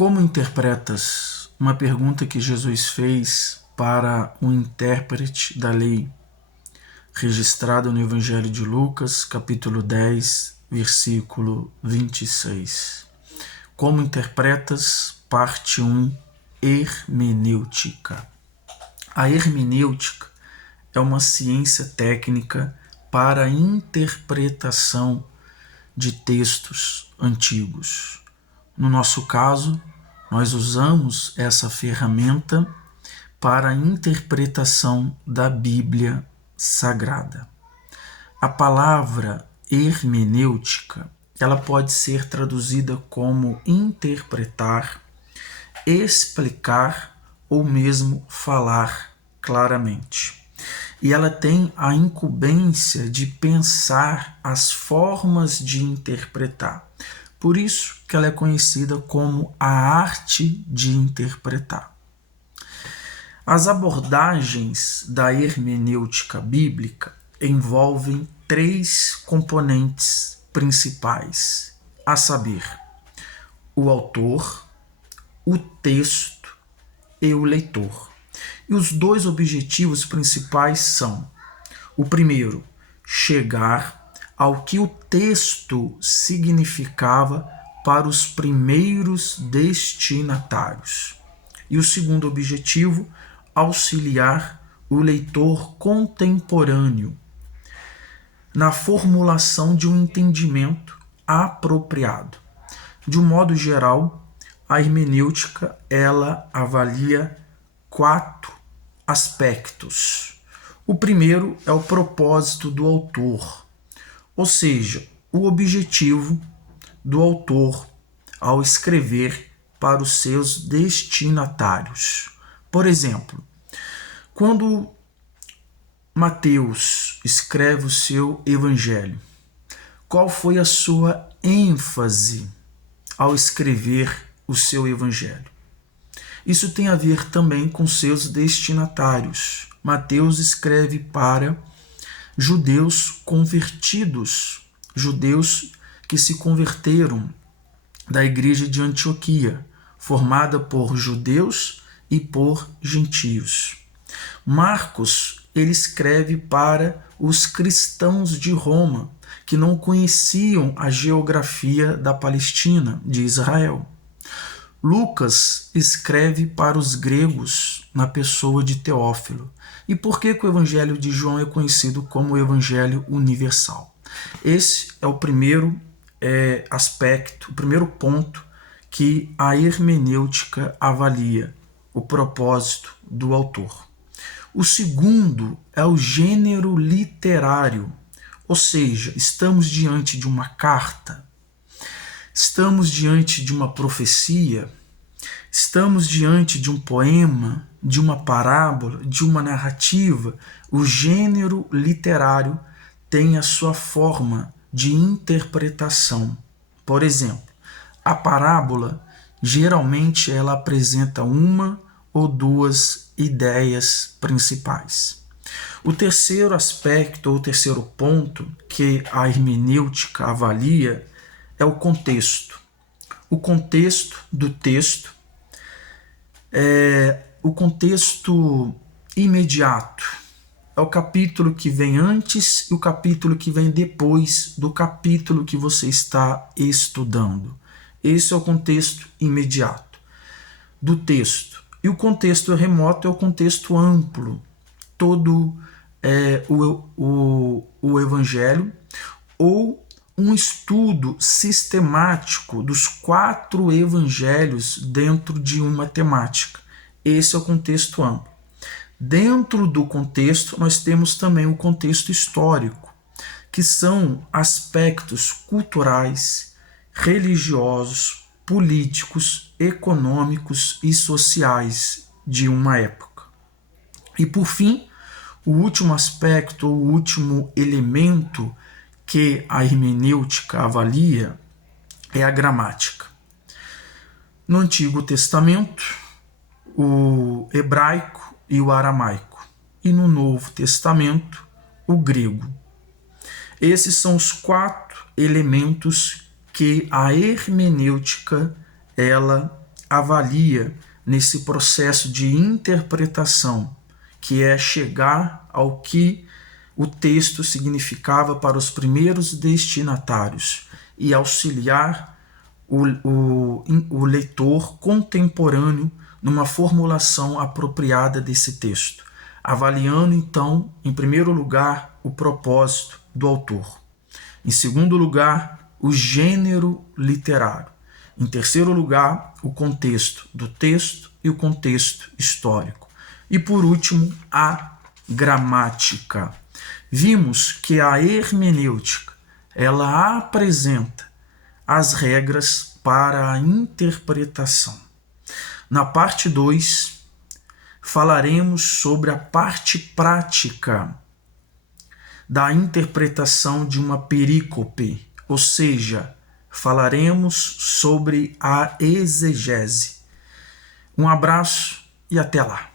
Como interpretas? Uma pergunta que Jesus fez para um intérprete da lei, registrada no Evangelho de Lucas, capítulo 10, versículo 26. Como interpretas? Parte 1, hermenêutica. A hermenêutica é uma ciência técnica para a interpretação de textos antigos. No nosso caso, nós usamos essa ferramenta para a interpretação da Bíblia Sagrada. A palavra hermenêutica, ela pode ser traduzida como interpretar, explicar ou mesmo falar claramente. E ela tem a incumbência de pensar as formas de interpretar. Por isso que ela é conhecida como a arte de interpretar. As abordagens da hermenêutica bíblica envolvem 3 componentes principais, a saber, o autor, o texto e o leitor. E os 2 objetivos principais são: o primeiro, chegar ao que o texto significava para os primeiros destinatários. E o segundo objetivo, auxiliar o leitor contemporâneo na formulação de um entendimento apropriado. De um modo geral, a hermenêutica ela avalia 4 aspectos. O primeiro é o propósito do autor, ou seja, o objetivo do autor ao escrever para os seus destinatários. Por exemplo, quando Mateus escreve o seu evangelho, qual foi a sua ênfase ao escrever o seu evangelho? Isso tem a ver também com seus destinatários. Mateus escreve para judeus convertidos, judeus que se converteram da igreja de Antioquia, formada por judeus e por gentios. Marcos, ele escreve para os cristãos de Roma, que não conheciam a geografia da Palestina, de Israel. Lucas escreve para os gregos na pessoa de Teófilo. E por que o Evangelho de João é conhecido como o Evangelho Universal? Esse é o primeiro aspecto, o primeiro ponto que a hermenêutica avalia, o propósito do autor. O segundo é o gênero literário, ou seja, estamos diante de uma carta, estamos diante de uma profecia, estamos diante de um poema, de uma parábola, de uma narrativa. O gênero literário tem a sua forma de interpretação. Por exemplo, a parábola, geralmente ela apresenta uma ou 2 ideias principais. O terceiro aspecto, ou o terceiro ponto que a hermenêutica avalia é o contexto. O contexto do texto é o contexto imediato. É o capítulo que vem antes e o capítulo que vem depois do capítulo que você está estudando. Esse é o contexto imediato do texto. E o contexto remoto é o contexto amplo. Todo o Evangelho, ou um estudo sistemático dos 4 evangelhos dentro de uma temática. Esse é o contexto amplo. Dentro do contexto, nós temos também o contexto histórico, que são aspectos culturais, religiosos, políticos, econômicos e sociais de uma época. E por fim, o último aspecto, o último elemento que a hermenêutica avalia é a gramática. No Antigo Testamento, o hebraico e o aramaico. E no Novo Testamento, o grego. Esses são os 4 elementos que a hermenêutica ela avalia nesse processo de interpretação, que é chegar ao que o texto significava para os primeiros destinatários e auxiliar o leitor contemporâneo numa formulação apropriada desse texto, avaliando então, em primeiro lugar, o propósito do autor, em segundo lugar, o gênero literário, em terceiro lugar, o contexto do texto e o contexto histórico, e por último, a gramática. Vimos que a hermenêutica, ela apresenta as regras para a interpretação. Na parte 2, falaremos sobre a parte prática da interpretação de uma perícope, ou seja, falaremos sobre a exegese. Um abraço e até lá!